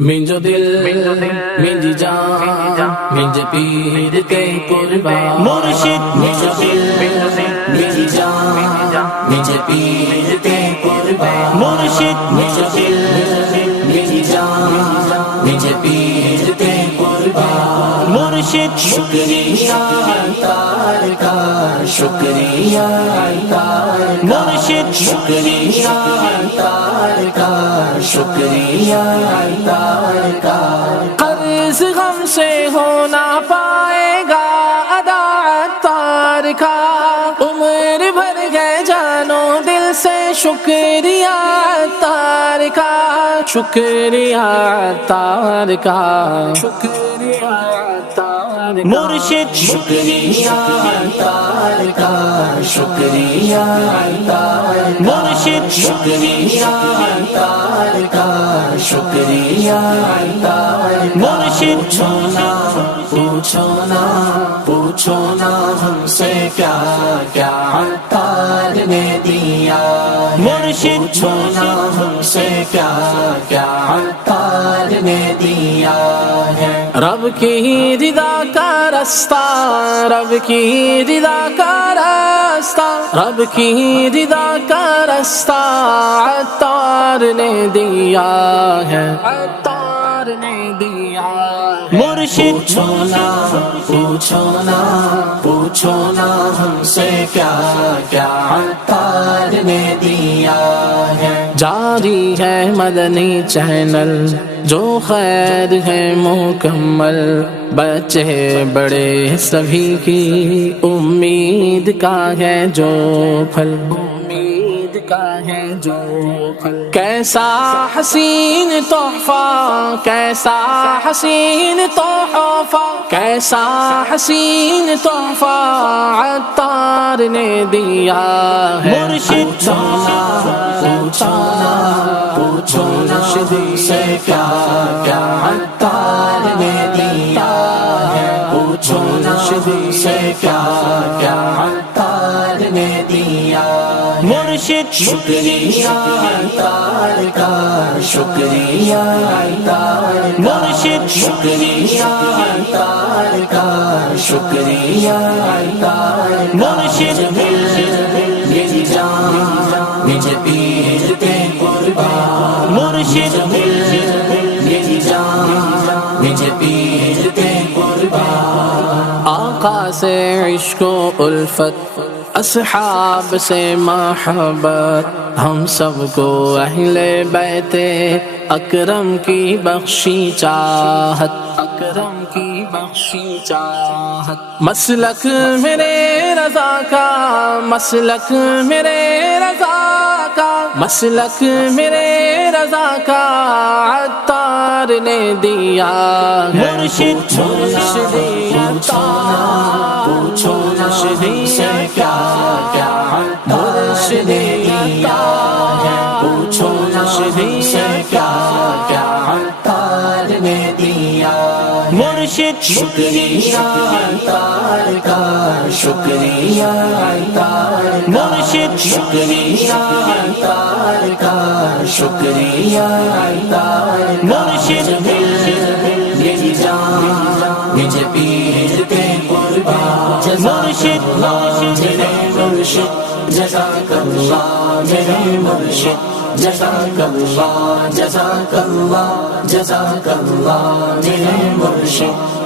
منجو دل منجی جان منج پیر کے قربان مرشد منجو دل منجی جان منج پیر کے قربان مرشد منجو دل منجی جان منج پیر کے قربان مرشد شکریہ تار کا شکریہ تار مرشد شکریہ تار کا شکریہ تار کا قرض غم سے ہونا پائے گا ادا عطار کا عمر بھر گئے جانو دل سے شکریہ عطار کا شکریہ عطار کا شکریہ عطار کا مرشد شکریہ تار کا شکریہ تار کا مرشد شکریہ تار کا شکریہ تار کا مرشد پوچھو نا پوچھو نا ہم سے کیا کیا تار نے دیا ہے مرشد پوچھو نا ہم سے کیا کیا تار نے دیا ہے رب کی رضا کا راستہ رب کی رضا کا راستہ رب کی رضا کا راستہ عطار نے دیا ہے عطار نے دیا ہے مرشد پوچھو نا پوچھو نا ہم سے کیا کیا تار نے دیا ہے جاری ہے مدنی چینل جو خیر ہے مکمل بچے بڑے سبھی کی امید کا ہے جو پھل امید کا ہے جو پھل کیسا حسین تحفہ کیسا حسین تحفہ کیسا حسین تحفہ عطار نے دیا ہے مرشد پوچھو نا ہم سے کیا کیا تار نے دیا ہے پوچھو نا ہم سے کیا کیا تار نے دیا ہے مرشد شکریہ تار کا شکریہ تار کا مرشد شکریہ تار کا شکریہ تار مرشد میری جان مجھ پیر کے قربان مرشد میری جان مجھ پیر کے قربان آقا سے عشق و الفت اصحاب سے محبت ہم سب کو اہل بیت اکرم کی بخشی چاہت اکرم کی بخشی چاہت مسلک میرے رضا کا مسلک میرے رضا کا مسلک میرے رضا کا عطار نے دیا مرشد پوچھو نا ہم سے کیا کیا تار نے دیا ہے پوچھو نا ہم سے کیا کیا تار نے دیا ہے مرشد شکریہ تار کا شکریہ تار کا مرشد شکریہ تار کا شکریہ تار کا مرشد میری جان مجھ پیر کے قربان مرشد میرے مرشد جزاک اللہ میرے مرشد جزاک اللہ جزاک اللہ جزاک اللہ میرے مرشد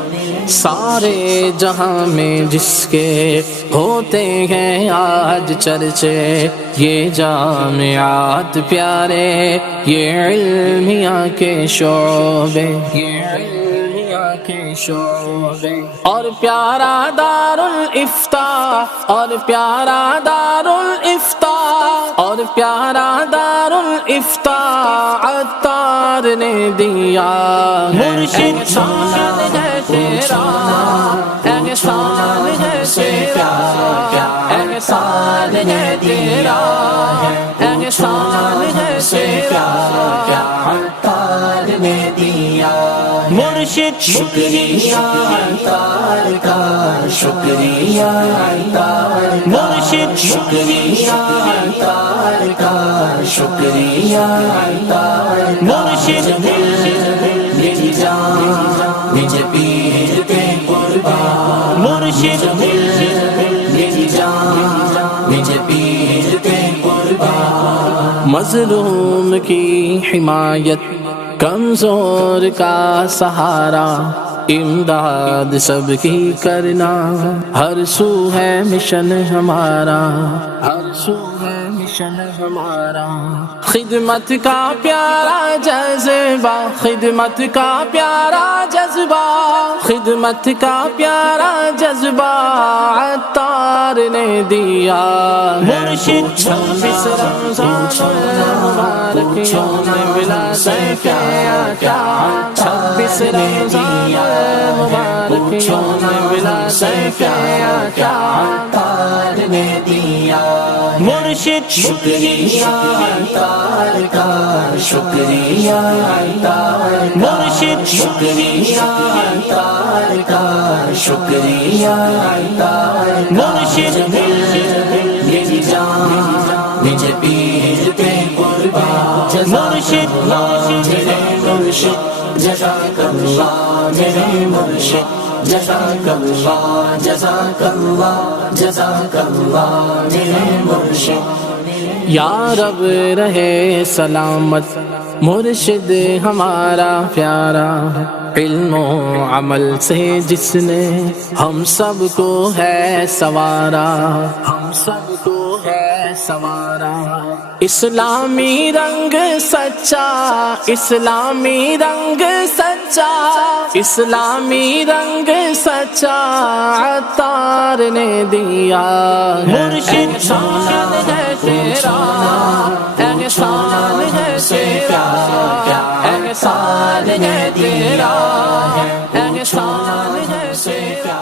سارے جہاں میں جس کے ہوتے ہیں آج چرچے یہ جامعات پیارے یہ علمیہ کے شعبے یہ علمیہ کے شعبے اور پیارا دار الافتاء اور پیارا دار الافتاء اور پیارا دار الافتاء عطار نے دیا مرشد احسان ہے تیرا احسان ہے تیرا احسان ہے تیرا احسان ہے تیرا تار نے دیا مرشد شکریہ تار کا شکریہ تار کا مرشد شکریہ تار کا شکریہ تار کا مرشد مظلوم کی حمایت کمزور کا سہارا امداد سب کی کرنا ہر سو ہے مشن ہمارا ہر سو ہے مشن ہمارا خدمت کا پیارا جذبہ خدمت کا پیارا جذبہ خدمت کا پیارا جذبہ عطار نے دیا مرشد 26 رمضان مبارک یوم ولادت آقا 26 رمضان مبارک یوم ولادت آقا عطار نے دیا مرشد شکریہ عطار کا شکریہ عطار مرشد شکریہ عطار کا شکریہ عطار مرشد میری جان مجھے پیر پہ قربان مرشد میرے مرشد جزاک اللہ میرے مرشد جزاک اللہ جزاک اللہ جزاک اللہ میرے مرشد یا رب رہے سلامت مرشد ہمارا پیارا علم و عمل سے جس نے ہم سب کو ہے سوارا ہم سب کو ہے سوارا اسلامی رنگ سچا اسلامی رنگ سچا اسلامی رنگ سچا عطار نے دیا مرشد شان ہے تیرا احسان ہے تیرا احسان ہے تیرا احسان ہے تیرا